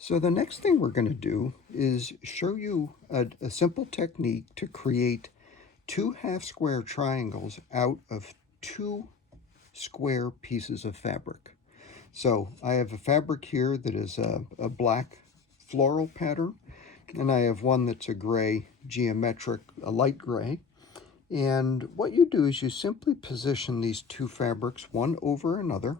So the next thing we're going to do is show you a simple technique to create two half-square triangles out of two square pieces of fabric. So I have a fabric here that is a black floral pattern, and I have one that's a gray geometric, a light gray. And what you do is you simply position these two fabrics one over another.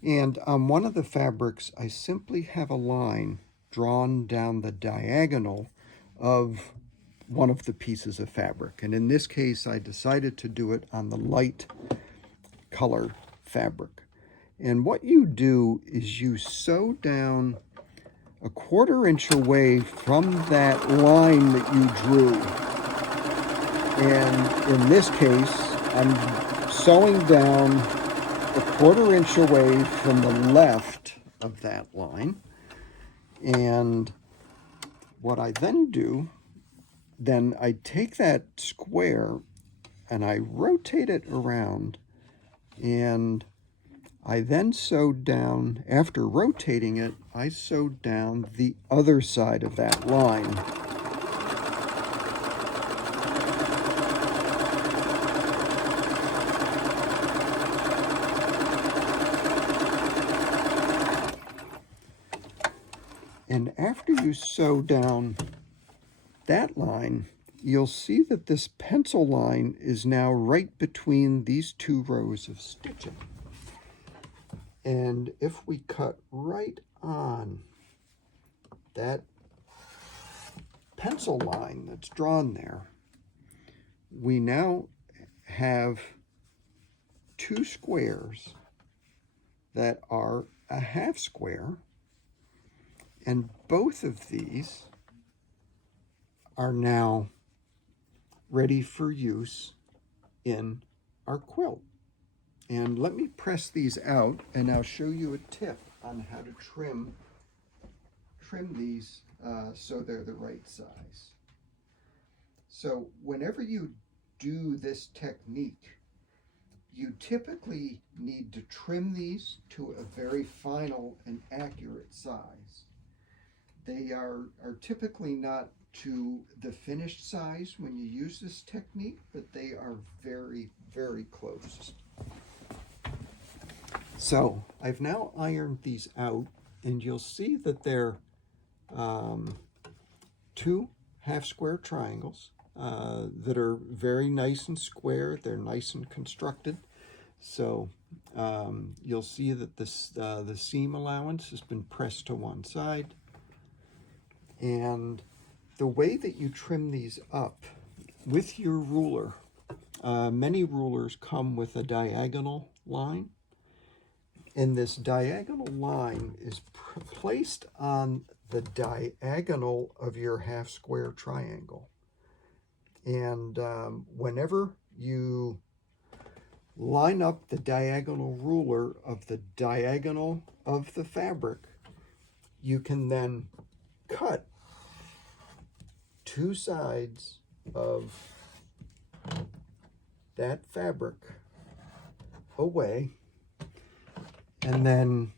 And on one of the fabrics, I simply have a line drawn down the diagonal of one of the pieces of fabric. And in this case, I decided to do it on the light color fabric. And what you do is you sew down a 1/4 inch away from that line that you drew. And in this case, I'm sewing down a 1/4 inch away from the left of that line. And what I then do, then I take that square and I rotate it around, and I then sew down, after rotating it, I sew down the other side of that line. And after you sew down that line, you'll see that this pencil line is now right between these two rows of stitching. And if we cut right on that pencil line that's drawn there, we now have two squares that are a half square, and both of these are now ready for use in our quilt. And let me press these out, and I'll show you a tip on how to trim these so they're the right size. So whenever you do this technique, you typically need to trim these to a very final and accurate size. They are typically not to the finished size when you use this technique, but they are very, very close. So I've now ironed these out, and you'll see that they're two half-square triangles that are very nice and square. They're nice and constructed. So you'll see that the seam allowance has been pressed to one side. And the way that you trim these up with your ruler, many rulers come with a diagonal line. And this diagonal line is placed on the diagonal of your half square triangle. And whenever you line up the diagonal ruler of the diagonal of the fabric, you can then cut two sides of that fabric away, and then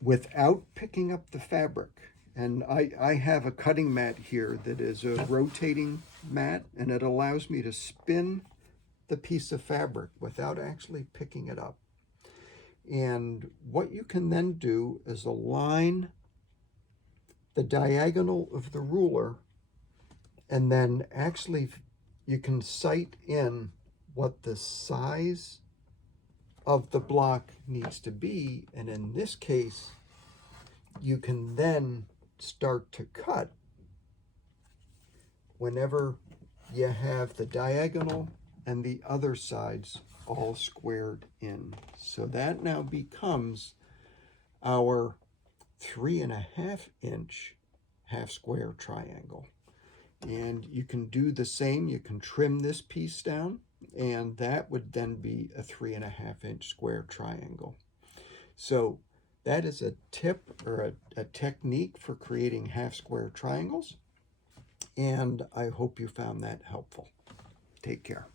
without picking up the fabric, and I have a cutting mat here that is a rotating mat, and it allows me to spin the piece of fabric without actually picking it up. And what you can then do is align the diagonal of the ruler, and then actually you can sight in what the size of the block needs to be. And in this case, you can then start to cut whenever you have the diagonal and the other sides all squared in. So that now becomes our 3.5 inch half square triangle. And you can do the same. You can trim this piece down, and that would then be a 3.5 inch square triangle. So that is a tip or a technique for creating half square triangles, and I hope you found that helpful. Take care.